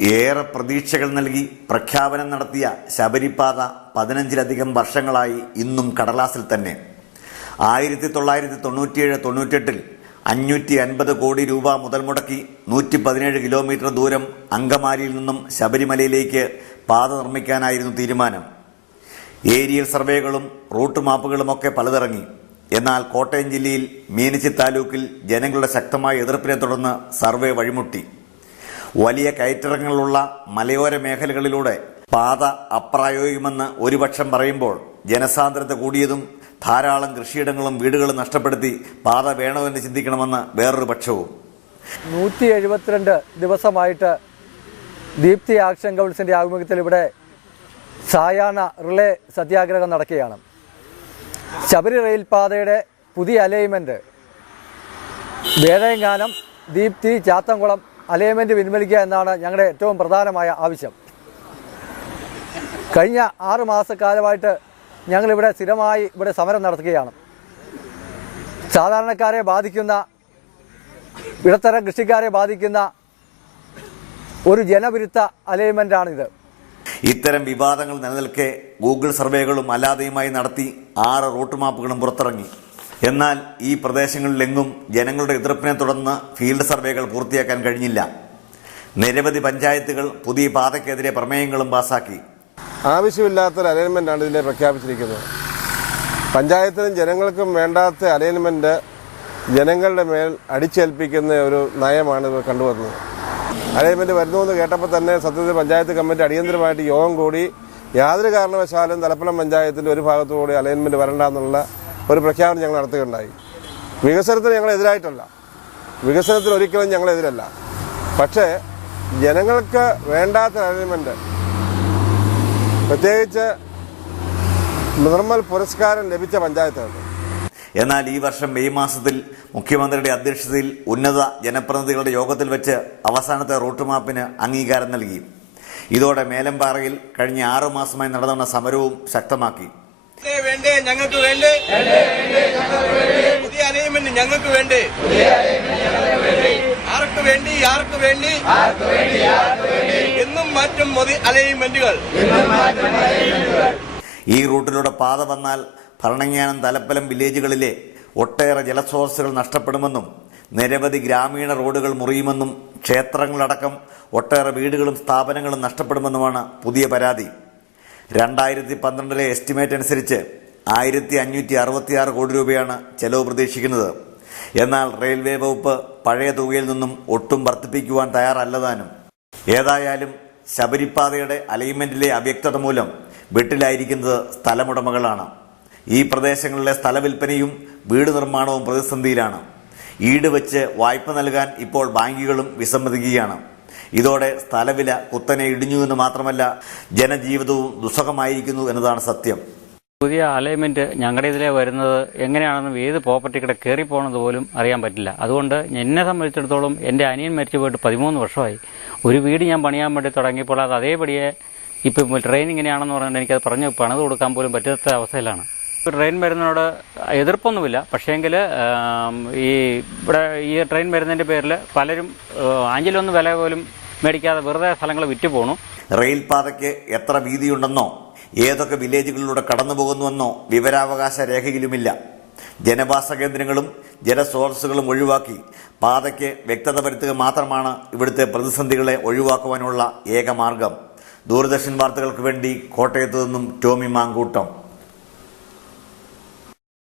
ഏറെ പ്രതീക്ഷകൾ നൽകി പ്രഖ്യാപനം നടത്തിയ ശബരിപാത 15ലധികം വർഷങ്ങളായി ഇന്നും കടലാസിൽ തന്നെ. 1997-98 550 കോടി രൂപ മുതൽ മുടക്കി 117 കിലോമീറ്റർ ദൂരം അങ്കമാലിയിൽ നിന്നും ശബരിമലയിലേക്ക് പാത നിർമ്മിക്കാനായിരുന്നു തീരുമാനം. ഏരിയൽ സർവേകളും റൂട്ട് മാപ്പുകളുമൊക്കെ പലതിറങ്ങി. എന്നാൽ കോട്ടയം ജില്ലയിൽ മീനച്ചി താലൂക്കിൽ ജനങ്ങളുടെ ശക്തമായ എതിർപ്പിനെ തുടർന്ന് സർവേ വഴിമുട്ടി. വലിയ കയറ്റിറങ്ങളുള്ള മലയോര മേഖലകളിലൂടെ പാത അപ്രായോഗികമെന്ന് ഒരു പക്ഷം പറയുമ്പോൾ, ജനസാന്ദ്രത കൂടിയതും ധാരാളം കൃഷിയിടങ്ങളും വീടുകളും നഷ്ടപ്പെടുത്തി പാത വേണമെന്ന് ചിന്തിക്കണമെന്ന് വേറൊരു പക്ഷവും. 172 ദിവസമായിട്ട് ദീപ്തി ആക്ഷൻ കൗൺസിലിൻ്റെ ആഭിമുഖ്യത്തിൽ ഇവിടെ സായാഹ്ന റിലേ സത്യാഗ്രഹം നടക്കുകയാണ്. ശബരി റെയിൽ പാതയുടെ പുതിയ അലൈൻമെൻറ്റ് വേഴയങ്ങാനം, ദീപ്തി, ചാത്തൻകുളം അലൈൻമെൻറ്റ് പിൻവലിക്കുക എന്നാണ് ഞങ്ങളുടെ ഏറ്റവും പ്രധാനമായ ആവശ്യം. കഴിഞ്ഞ 6 മാസക്കാലമായിട്ട് ഞങ്ങളിവിടെ സ്ഥിരമായി ഇവിടെ സമരം നടത്തുകയാണ്. സാധാരണക്കാരെ ബാധിക്കുന്ന, ഇടത്തരം കൃഷിക്കാരെ ബാധിക്കുന്ന ഒരു ജനവിരുദ്ധ അലൈൻമെൻറ്റാണിത്. ഇത്തരം വിവാദങ്ങൾ നിലനിൽക്കെ ഗൂഗിൾ സർവേകളും അല്ലാതെയുമായി നടത്തി 6 റൂട്ട് മാപ്പുകളും പുറത്തിറങ്ങി. എന്നാൽ ഈ പ്രദേശങ്ങളിലെങ്ങും ജനങ്ങളുടെ എതിർപ്പിനെ തുടർന്ന് ഫീൽഡ് സർവേകൾ പൂർത്തിയാക്കാൻ കഴിഞ്ഞില്ല. നിരവധി പഞ്ചായത്തുകൾ പുതിയ പാതയ്ക്കെതിരെ പ്രമേയങ്ങളും പാസാക്കി. ആവശ്യമില്ലാത്തൊരു അലൈൻമെൻറ്റാണ് ഇതിനെ പ്രഖ്യാപിച്ചിരിക്കുന്നത്. പഞ്ചായത്തിനും ജനങ്ങൾക്കും വേണ്ടാത്ത അലൈൻമെൻറ്റ് ജനങ്ങളുടെ മേൽ അടിച്ചേൽപ്പിക്കുന്ന ഒരു നയമാണ് ഇത് കണ്ടുവരുന്നത്. അലൈൻമെൻറ്റ് വരുന്നുവെന്ന് കേട്ടപ്പോൾ തന്നെ സത്യത്തിൽ പഞ്ചായത്ത് കമ്മിറ്റി അടിയന്തരമായിട്ട് യോഗം കൂടി യാതൊരു കാരണവശാലും തലപ്പലം പഞ്ചായത്തിൻ്റെ ഒരു ഭാഗത്തുകൂടി അലൈൻമെൻറ്റ് വരണ്ട എന്നുള്ള ഒരു പ്രഖ്യാപനം ഞങ്ങൾ നടത്തുകയുണ്ടായി. വികസനത്തിന് ഞങ്ങളെതിരായിട്ടല്ല, വികസനത്തിന് ഒരിക്കലും ഞങ്ങളെതിരല്ല. പക്ഷേ ജനങ്ങൾക്ക് വേണ്ടാത്ത അലൈൻമെൻറ്റ്, പ്രത്യേകിച്ച് നിർമ്മൽ പുരസ്കാരം ലഭിച്ച പഞ്ചായത്തുണ്ട്. എന്നാൽ ഈ വർഷം മെയ് മാസത്തിൽ മുഖ്യമന്ത്രിയുടെ അധ്യക്ഷതയിൽ ഉന്നത ജനപ്രതിനിധികളുടെ യോഗത്തിൽ വെച്ച് അവസാനത്തെ റൂട്ട് മാപ്പിന് അംഗീകാരം നൽകി. ഇതോടെ മേലമ്പാറയിൽ കഴിഞ്ഞ 6 മാസമായി നടന്ന സമരവും ശക്തമാക്കി. ഞങ്ങൾക്ക് വേണ്ടേ പുതിയ അലൈൻമെന്റ്, ഞങ്ങൾക്ക് വേണ്ടേ, ആർക്ക് വേണ്ടി, ആർക്ക് വേണ്ടി, എന്നും മാറ്റം മതി അലൈൻമെന്റുകൾ. ഈ റൂട്ടിലൂടെ പാത വന്നാൽ ഭരണങ്ങാനം, തലപ്പലം വില്ലേജുകളിലെ ഒട്ടേറെ ജലസ്രോതസ്സുകൾ നഷ്ടപ്പെടുമെന്നും നിരവധി ഗ്രാമീണ റോഡുകൾ മുറിയുമെന്നും ക്ഷേത്രങ്ങളടക്കം ഒട്ടേറെ വീടുകളും സ്ഥാപനങ്ങളും നഷ്ടപ്പെടുമെന്നുമാണ് പുതിയ പരാതി. 2012 എസ്റ്റിമേറ്റ് അനുസരിച്ച് 1566 കോടി രൂപയാണ് ചെലവ് പ്രതീക്ഷിക്കുന്നത്. എന്നാൽ റെയിൽവേ വകുപ്പ് പഴയ തുകയിൽ നിന്നും ഒട്ടും വർദ്ധിപ്പിക്കുവാൻ തയ്യാറല്ലതാനും. ഏതായാലും ശബരിപാതയുടെ അലൈൻമെന്റിലെ അവ്യക്തത മൂലം വീട്ടിലായിരിക്കുന്നത് സ്ഥലമുടമകളാണ്. ഈ പ്രദേശങ്ങളിലെ സ്ഥലവിൽപ്പനയും വീട് നിർമ്മാണവും പ്രതിസന്ധിയിലാണ്. ഈട് വെച്ച് വായ്പ നൽകാൻ ഇപ്പോൾ ബാങ്കുകളും വിസമ്മതിക്കുകയാണ്. ഇതോടെ സ്ഥലവില കുത്തനെ ഇടിഞ്ഞു എന്ന് മാത്രമല്ല, ജനജീവിതവും ദുസ്സഹമായിരിക്കുന്നു എന്നതാണ് സത്യം. പുതിയ അലൈൻമെന്റ് ഞങ്ങളുടെ ഇതിലെ വരുന്നത് എങ്ങനെയാണെന്നും ഏത് പ്രോപ്പർട്ടിയുടെ കയറി പോകുന്നത് പോലും അറിയാൻ പറ്റില്ല. അതുകൊണ്ട് എന്നെ സംബന്ധിച്ചിടത്തോളം എൻ്റെ അനിയൻ മരിച്ചു പോയിട്ട് 13 വർഷമായി. ഒരു വീട് ഞാൻ പണിയാൻ വേണ്ടി തുടങ്ങിയപ്പോൾ അത് അതേപടിയെ ഇപ്പം ട്രെയിൻ ഇങ്ങനെയാണെന്ന് പറഞ്ഞാൽ എനിക്കത് പറഞ്ഞ് പണിത് കൊടുക്കാൻ പോലും പറ്റാത്ത അവസ്ഥയിലാണ്. ട്രെയിൻ വരുന്നതിനോട് എതിർപ്പൊന്നുമില്ല. പക്ഷേങ്കിൽ ഇവിടെ ഈ ട്രെയിൻ വരുന്നതിൻ്റെ പേരിൽ പലരും ആഞ്ചിലൊന്നും വില പോലും മേടിക്കാതെ വെറുതെ സ്ഥലങ്ങൾ വിറ്റ് പോണു. റെയിൽ പാതയ്ക്ക് എത്ര വീതിയുണ്ടെന്നോ ഏതൊക്കെ വില്ലേജുകളിലൂടെ കടന്നു പോകുന്നുവെന്നോ വിവരാവകാശ രേഖയിലുമില്ല. ജനവാസ കേന്ദ്രങ്ങളും ജലസ്രോതസ്സുകളും ഒഴിവാക്കി പാതയ്ക്ക് വ്യക്തത വരുത്തുക മാത്രമാണ് ഇവിടുത്തെ പ്രതിസന്ധികളെ ഒഴിവാക്കുവാനുള്ള ഏക മാർഗം. ദൂരദർശൻ വാർത്തകൾക്ക് വേണ്ടി കോട്ടയത്തു നിന്നും ടോമി മാങ്കൂട്ടം.